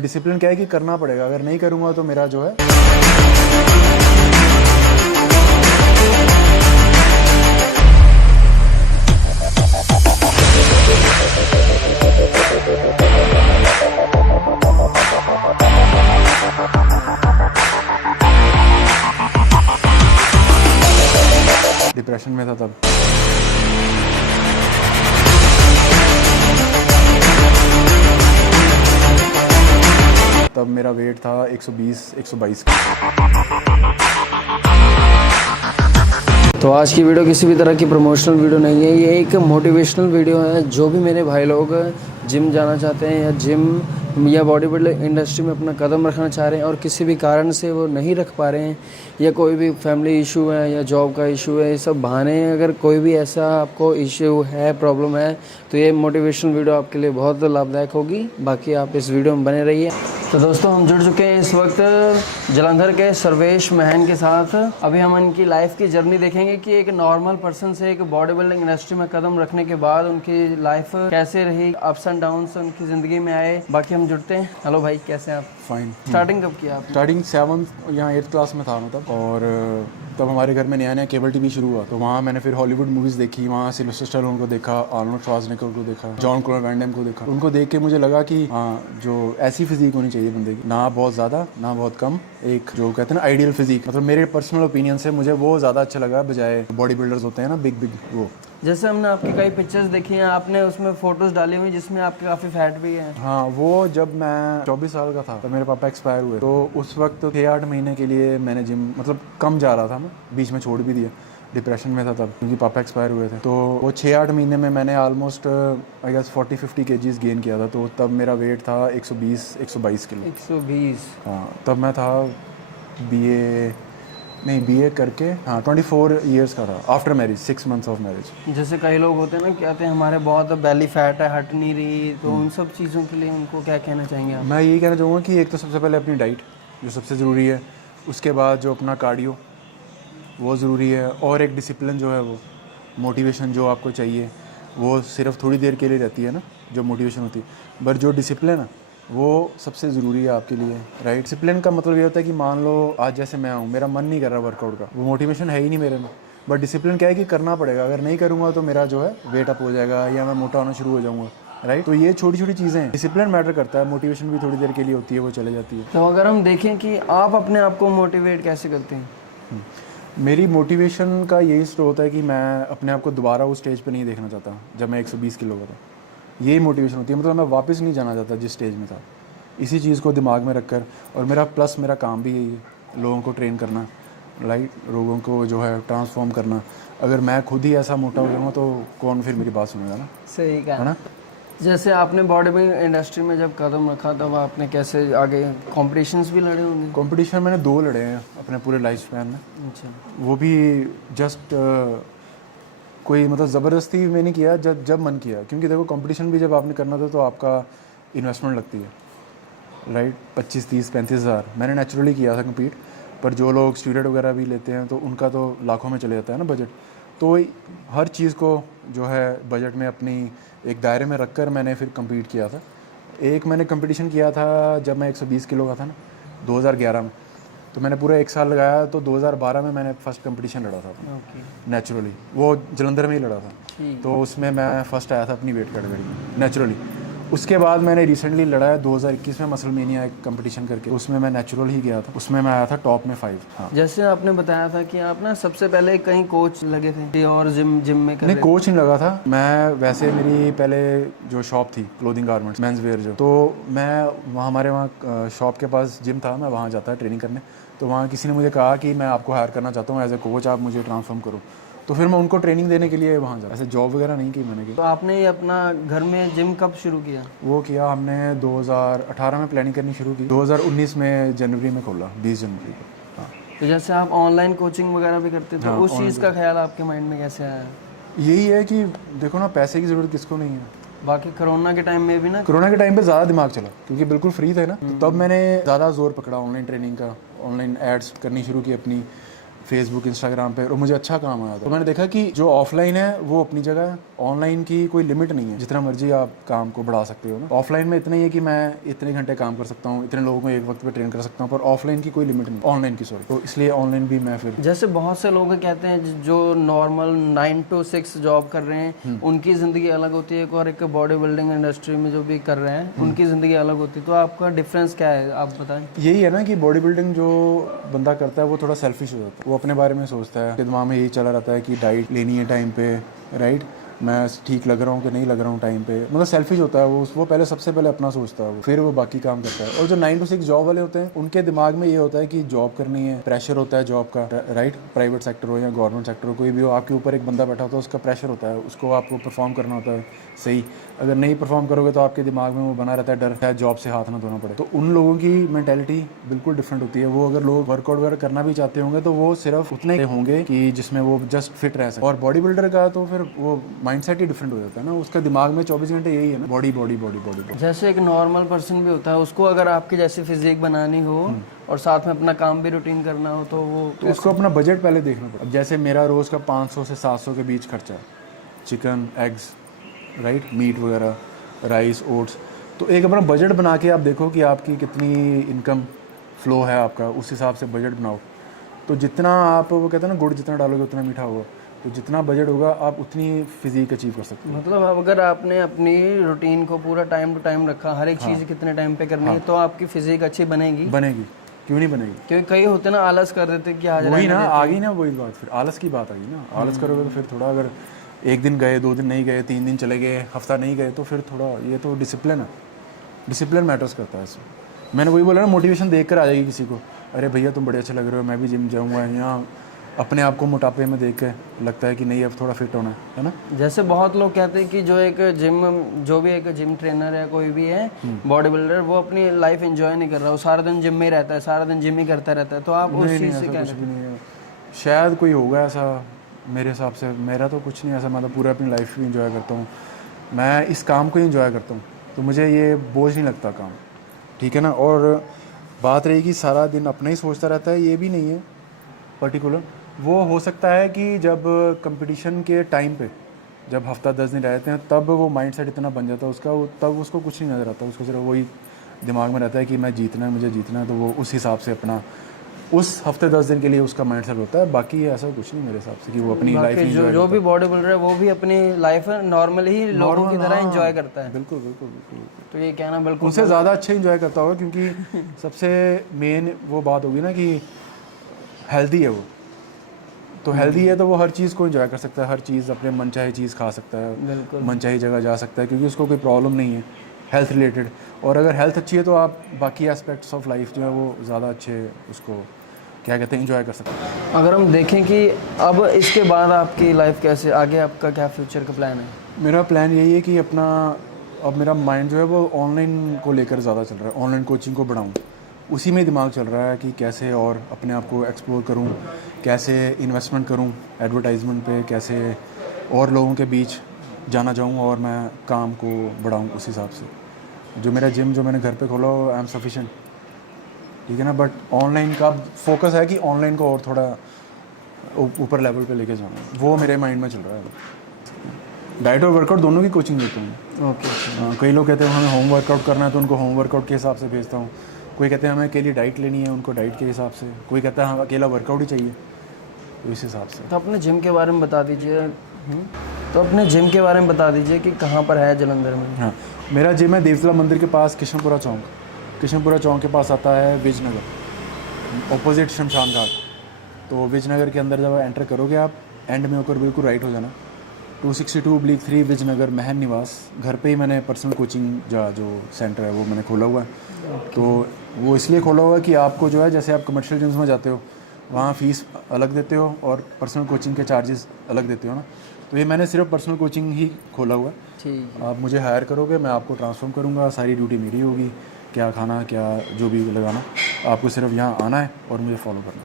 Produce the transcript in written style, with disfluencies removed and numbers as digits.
But discipline क्या है कि करना पड़ेगा, अगर नहीं करूँगा तो मेरा जो है डिप्रेशन में था तब। तब मेरा वेट था 120-122 का। तो आज की वीडियो किसी भी तरह की प्रमोशनल वीडियो नहीं है, ये एक मोटिवेशनल वीडियो है। जो भी मेरे भाई लोग जिम जाना चाहते हैं या जिम या बॉडी बिल्डिंग इंडस्ट्री में अपना कदम रखना चाह रहे हैं और किसी भी कारण से वो नहीं रख पा रहे हैं, या कोई भी फैमिली इशू है या जॉब का इशू है, ये सब बहाने हैं। अगर कोई भी ऐसा आपको इशू है, प्रॉब्लम है, तो ये मोटिवेशनल वीडियो आपके लिए बहुत लाभदायक होगी। बाकी आप इस वीडियो में बने रहिए। तो दोस्तों, हम जुड़ चुके हैं इस वक्त जलंधर के सर्वेश महन के साथ। अभी हम इनकी लाइफ की जर्नी देखेंगे कि एक नॉर्मल पर्सन से एक बॉडी बिल्डिंग इंडस्ट्री में कदम रखने के बाद उनकी लाइफ कैसे रही, अप्स एंड डाउन्स उनकी ज़िंदगी में आए। बाकी हम जुड़ते हैं। हेलो भाई, कैसे हैं आप? फाइन। स्टार्टिंग कब किया आप? स्टार्टिंग 7th या 8th क्लास में था मैं तब, और तब हमारे घर में नया नया केबल टीवी शुरू हुआ, तो वहाँ मैंने फिर हॉलीवुड मूवीज़ देखी। वहाँ सिल्वेस्टर स्टैलोन को देखा, आर्नोल्ड श्वार्ज़नेगर को देखा, जॉन क्लॉड वैन डैम को देखा। उनको देख के मुझे लगा कि हाँ, जो ऐसी फिजिक होनी चाहिए बंदे की, ना बहुत ज़्यादा ना बहुत कम, एक जो कहते हैं ना आइडियल फिजिक। मतलब मेरे पर्सनल ओपिनियन से मुझे वो ज़्यादा अच्छा लगा बजाय बॉडी बिल्डर्स होते हैं ना बिग वो। जैसे हमने आपकी कई पिक्चर्स देखी हैं, आपने उसमें फोटोज डाली हुई जिसमें आपके काफ़ी फैट भी है। हाँ, वो जब मैं 24 साल का था तो मेरे पापा एक्सपायर हुए, तो उस वक्त 6-8 महीने के लिए मैंने जिम मतलब कम जा रहा था, मैं बीच में छोड़ भी दिया, डिप्रेशन में था तब क्योंकि पापा एक्सपायर हुए थे। तो वो 6-8 महीने में मैंने almost I guess 40-50 kgs gain किया था। तो तब मेरा वेट था 120-122 किलो। 120? हाँ, तब मैं था बीए करके, हाँ 24 ईयर्स का था, after marriage, 6 months of marriage. जैसे कई लोग होते हैं ना, कहते हैं हमारे बहुत बेली फैट है, हट नहीं रही, तो उन सब चीज़ों के लिए उनको क्या कहना चाहेंगे आप? मैं यही कहना चाहूँगा कि एक तो सबसे पहले अपनी डाइट जो सबसे ज़रूरी है, उसके बाद जो अपना कार्डियो वो ज़रूरी है, और एक डिसिप्लिन जो है, वो मोटिवेशन जो आपको चाहिए वो सिर्फ थोड़ी देर के लिए रहती है ना, जो मोटिवेशन होती है, बट जो डिसिप्लिन है वो सबसे ज़रूरी है आपके लिए, राइट। डिसिप्लिन का मतलब ये होता है कि मान लो आज जैसे मैं हूँ, मेरा मन नहीं कर रहा वर्कआउट का, वो मोटिवेशन है ही नहीं मेरे में, बट डिसिप्लिन क्या है कि करना पड़ेगा, अगर नहीं करूँगा तो मेरा जो है वेट अप हो जाएगा या मैं मोटा होना शुरू हो जाऊँगा, राइट। तो ये छोटी छोटी चीज़ें हैं, डिसिप्लिन मैटर करता है, मोटिवेशन भी थोड़ी देर के लिए होती है, वो चले जाती है। तो अगर हम देखें कि आप अपने आप को मोटिवेट कैसे करते हैं? मेरी मोटिवेशन का यही स्रोत है कि मैं अपने आप को दोबारा उस स्टेज पे नहीं देखना चाहता जब मैं 120 किलो का था। यही मोटिवेशन होती है, मतलब मैं वापस नहीं जाना चाहता जिस स्टेज में था। इसी चीज़ को दिमाग में रखकर, और मेरा काम भी यही है, लोगों को ट्रेन करना, राइट, लोगों को जो है ट्रांसफॉर्म करना। अगर मैं खुद ही ऐसा मोटा हो जाऊँगा तो कौन फिर मेरी बात सुनेगा ना? सही कहा, है ना। जैसे आपने बॉडी बिल्डिंग इंडस्ट्री में जब कदम रखा तब आपने कैसे आगे कॉम्पिटिशन्स भी लड़े होंगे? कंपटीशन मैंने 2 लड़े हैं अपने पूरे लाइफ स्पैन में। अच्छा। वो भी जस्ट कोई मतलब ज़बरदस्ती में नहीं किया, जब मन किया, क्योंकि देखो कंपटीशन भी जब आपने करना था तो आपका इन्वेस्टमेंट लगती है, राइट। 25, 30, 35 हज़ार मैंने नेचुरली किया था कम्पीट, पर जो लोग स्टूडेंट वगैरह भी लेते हैं तो उनका तो लाखों में चले जाता है ना बजट। तो हर चीज़ को जो है बजट में अपनी एक दायरे में रखकर मैंने फिर कम्पीट किया था। एक मैंने कंपटीशन किया था जब मैं 120 किलो का था ना, 2011 में, तो मैंने पूरा 1 साल लगाया। तो 2012 में मैंने फर्स्ट कंपटीशन लड़ा था नेचुरली, वो जलंधर में ही लड़ा था, तो उसमें मैं फर्स्ट आया था अपनी वेट कैटेगरी में नेचुरली। उसके बाद मैंने रिसेंटली लड़ा है 2021 में मसलमेनिया एक कंपटीशन करके, उसमें मैं नेचुरल ही गया था, उसमें मैं आया था टॉप में 5। हाँ। जैसे आपने बताया था कि आप ना सबसे पहले कहीं कोच लगे थे और जिम में कर नहीं, कोच नहीं लगा था मैं, वैसे मेरी पहले जो शॉप थी क्लोथिंग गारमेंट्स मेंस वेयर जो, तो मैं वहाँ हमारे वहाँ शॉप के पास जिम था, मैं वहाँ जाता ट्रेनिंग करने। तो वहाँ किसी ने मुझे कहा कि मैं आपको हायर करना चाहता हूँ एज ए कोच, आप मुझे ट्रांसफॉर्म करो। तो फिर मैं उनको ट्रेनिंग देने के लिए वहाँ जा, ऐसे जॉब वगैरह नहीं की मैंने की। तो आपने ये अपना घर में जिम कब शुरू किया? वो किया हमने 2018 में प्लानिंग करनी शुरू की, 2019 में जनवरी में खोला, 20 जनवरी को। हाँ। तो जैसे आप ऑनलाइन कोचिंग वगैरह भी करते थे, उस चीज़ का ख्याल आपके माइंड में कैसे आया? यही है कि देखो ना, पैसे की ज़रूरत किसको नहीं है। बाकी कोरोना के टाइम में भी ना, कोरोना के टाइम पे ज़्यादा दिमाग चला क्योंकि बिल्कुल फ्री थे ना, तो तब मैंने ज़्यादा जोर पकड़ा ऑनलाइन ट्रेनिंग का, ऑनलाइन एड्स करनी शुरू की अपनी, फेसबुक इंस्टाग्राम पे, और मुझे अच्छा काम आया था। तो मैंने देखा कि जो ऑफलाइन है वो अपनी जगह, ऑनलाइन की कोई लिमिट नहीं है, जितना मर्जी आप काम को बढ़ा सकते हो ना। ऑफलाइन में इतना ही है कि मैं इतने घंटे काम कर सकता हूँ, इतने लोगों को एक वक्त पे ट्रेन कर सकता हूँ, पर ऑफलाइन की कोई लिमिट नहीं, ऑनलाइन की सॉरी। तो इसलिए ऑनलाइन भी मैं फिर जैसे बहुत से लोग कहते हैं जो नॉर्मल 9 to 6 जॉब कर रहे हैं उनकी ज़िंदगी अलग होती है, और एक बॉडी बिल्डिंग इंडस्ट्री में जो भी कर रहे हैं उनकी ज़िंदगी अलग होती है। तो आपका डिफरेंस क्या है, आप बताएं। यही है ना कि बॉडी बिल्डिंग जो बंदा करता है वो थोड़ा सेल्फिश हो जाता है, वो अपने बारे में सोचता है, दिमाग में यही चला रहता है कि डाइट लेनी है टाइम पे, राइट, मैं ठीक लग रहा हूँ कि नहीं लग रहा हूँ टाइम पे, मतलब सेल्फिश होता है वो पहले सबसे पहले अपना सोचता है, फिर वो बाकी काम करता है। और जो 9 to 6 जॉब वाले होते हैं उनके दिमाग में ये होता है कि जॉब करनी है, प्रेशर होता है जॉब का, राइट, प्राइवेट सेक्टर हो या गवर्नमेंट सेक्टर हो, कोई भी हो, आपके ऊपर एक बंदा बैठा होता है, उसका प्रेशर होता है, उसको आपको परफॉर्म करना होता है सही। अगर नहीं परफॉर्म करोगे तो आपके दिमाग में वो बना रहता है डर, शायद जॉब से हाथ ना धोना पड़े। तो उन लोगों की मेंटेलिटी बिल्कुल डिफरेंट होती है। वो अगर लोग वर्कआउट वगैरह करना भी चाहते होंगे तो वो सिर्फ उतने ही होंगे कि जिसमें वो जस्ट फिट रह सके। और बॉडी बिल्डर का तो फिर वो माइंडसेट ही डिफरेंट हो जाता है ना, उसका दिमाग में 24 घंटे यही है ना, बॉडी बॉडी बॉडी बॉडी। जैसे एक नॉर्मल पर्सन भी होता है, उसको अगर आपकी जैसी फिजिक बनानी हो और साथ में अपना काम भी रूटीन करना हो तो वो तो उसको अपना बजट पहले देखना पड़ेगा। अब जैसे मेरा रोज़ का 500 से 700 के बीच खर्चा है, चिकन, एग्स, राइट, मीट वगैरह, राइस, ओट्स। तो एक अपना बजट बना के आप देखो कि आपकी कितनी इनकम फ्लो है आपका, उस हिसाब से बजट बनाओ। तो जितना आप, वो कहते हैं ना, गुड़ जितना डालोगे उतना मीठा होगा, तो जितना बजट होगा आप उतनी फिजिक अचीव कर सकते हो। मतलब अगर आपने अपनी रूटीन को पूरा टाइम टू टाइम रखा, हर एक चीज़ कितने टाइम पे करनी है, तो आपकी फिजिक अच्छी बनेगी। बनेगी, क्यों नहीं बनेगी? क्योंकि कई होते ना आलस कर देते कि आज वही ना, आ गई ना वही बात, फिर आलस की बात आ गई ना। आलस करोगे तो फिर थोड़ा, अगर एक दिन गए, 2 दिन नहीं गए, 3 दिन चले गए, हफ्ता नहीं गए, तो फिर थोड़ा ये तो डिसिप्लिन है, डिसिप्लिन मैटर्स करता है इसमें। मैंने वही बोला ना, मोटिवेशन देख कर आ जाएगी किसी को, अरे भैया तुम बड़े अच्छे लग रहे हो, मैं भी जिम जाऊँगा, यहाँ अपने आप को मोटापे में देख के लगता है कि नहीं अब थोड़ा फिट होना है ना। जैसे बहुत लोग कहते हैं कि जो भी एक जिम ट्रेनर है, कोई भी है बॉडी बिल्डर, वो अपनी लाइफ एंजॉय नहीं कर रहा, वो सारा दिन जिम में ही रहता है, सारा दिन जिम ही करता रहता है। तो आप उस चीज़ से क्या कुछ भी नहीं है, शायद कोई होगा ऐसा, मेरे हिसाब से मेरा तो कुछ नहीं ऐसा। मैं तो पूरा अपनी लाइफ भी इंजॉय करता हूँ, मैं इस काम को ही इंजॉय करता हूँ, तो मुझे ये बोझ नहीं लगता काम, ठीक है ना। और बात रही कि सारा दिन अपना ही सोचता रहता है, ये भी नहीं है पर्टिकुलर। वो हो सकता है कि जब कंपटीशन के टाइम पे, जब हफ्ता 10 दिन रहते हैं, तब वो माइंडसेट इतना बन जाता है उसका, तब उसको कुछ नहीं नज़र आता, उसको सिर्फ वही दिमाग में रहता है कि मैं जीतना है, मुझे जीतना है, तो वो उस हिसाब से अपना उस हफ्ते 10 दिन के लिए उसका माइंडसेट होता है। बाकी ऐसा कुछ नहीं मेरे हिसाब से कि वो अपनी लाइफ जो भी बॉडी बिल्डर है वो भी अपनी लाइफ नॉर्मल ही लोगों की तरह एंजॉय करता है। बिल्कुल बिल्कुल बिल्कुल। तो ये कहना बिल्कुल उनसे ज़्यादा अच्छे इंजॉय करता होगा, क्योंकि सबसे मेन वो बात होगी ना कि हेल्दी है वो, तो हेल्दी है तो वो हर चीज़ को एंजॉय कर सकता है, हर चीज़, अपने मनचाही चीज़ खा सकता है, मनचाही जगह जा सकता है, क्योंकि उसको कोई प्रॉब्लम नहीं है हेल्थ रिलेटेड। और अगर हेल्थ अच्छी है तो आप बाकी एस्पेक्ट्स ऑफ लाइफ जो है वो ज़्यादा अच्छे, उसको क्या कहते हैं, एंजॉय कर सकते हैं। अगर हम देखें कि अब इसके बाद आपकी लाइफ कैसे आगे, आपका क्या फ्यूचर का प्लान है? मेरा प्लान यही है कि अपना, अब मेरा माइंड जो है वो ऑनलाइन को लेकर ज़्यादा चल रहा है, ऑनलाइन कोचिंग को बढ़ाऊँ, उसी में दिमाग चल रहा है कि कैसे और अपने आप को एक्सप्लोर करूं, कैसे इन्वेस्टमेंट करूं एडवर्टाइजमेंट पे, कैसे और लोगों के बीच जाना जाऊं और मैं काम को बढ़ाऊं उस हिसाब से। जो मेरा जिम जो मैंने घर पे खोला वो आई एम सफिशेंट, ठीक है ना, बट ऑनलाइन का फोकस है कि ऑनलाइन को और थोड़ा ऊपर लेवल पे लेके जाना, वो मेरे माइंड में चल रहा है। डाइट और वर्कआउट दोनों की कोचिंग देता हूँ। ओके। कई लोग कहते हैं हमें होम वर्कआउट करना है तो उनको होम वर्कआउट के हिसाब से भेजता हूँ, कोई कहते हैं हमें अकेली डाइट लेनी है, उनको डाइट के हिसाब से, कोई कहता है हाँ अकेला वर्कआउट ही चाहिए, तो इस हिसाब से। तो अपने जिम के बारे में बता दीजिए। तो अपने जिम के बारे में बता दीजिए कि कहाँ पर है जलंधर में? हाँ, मेरा जिम है देवतला मंदिर के पास, किशनपुरा चौक, किशनपुरा चौक के पास आता है विजयनगर, ऑपोजिट शमशान घाट। तो विजयनगर के अंदर जब एंटर करोगे आप, एंड में होकर बिल्कुल राइट हो जाना, 262/3 विजयनगर महन निवास। घर पे ही मैंने पर्सनल कोचिंग जो सेंटर है वो मैंने खोला हुआ है। तो वो इसलिए खोला हुआ है कि आपको जो है, जैसे आप कमर्शियल जिम्स में जाते हो वहाँ फ़ीस अलग देते हो और पर्सनल कोचिंग के चार्जेस अलग देते हो ना, तो ये मैंने सिर्फ पर्सनल कोचिंग ही खोला हुआ है। ठीक। आप मुझे हायर करोगे, मैं आपको ट्रांसफॉर्म करूँगा, सारी ड्यूटी मेरी होगी, क्या खाना क्या जो भी लगाना, आपको सिर्फ यहाँ आना है और मुझे फॉलो करना है।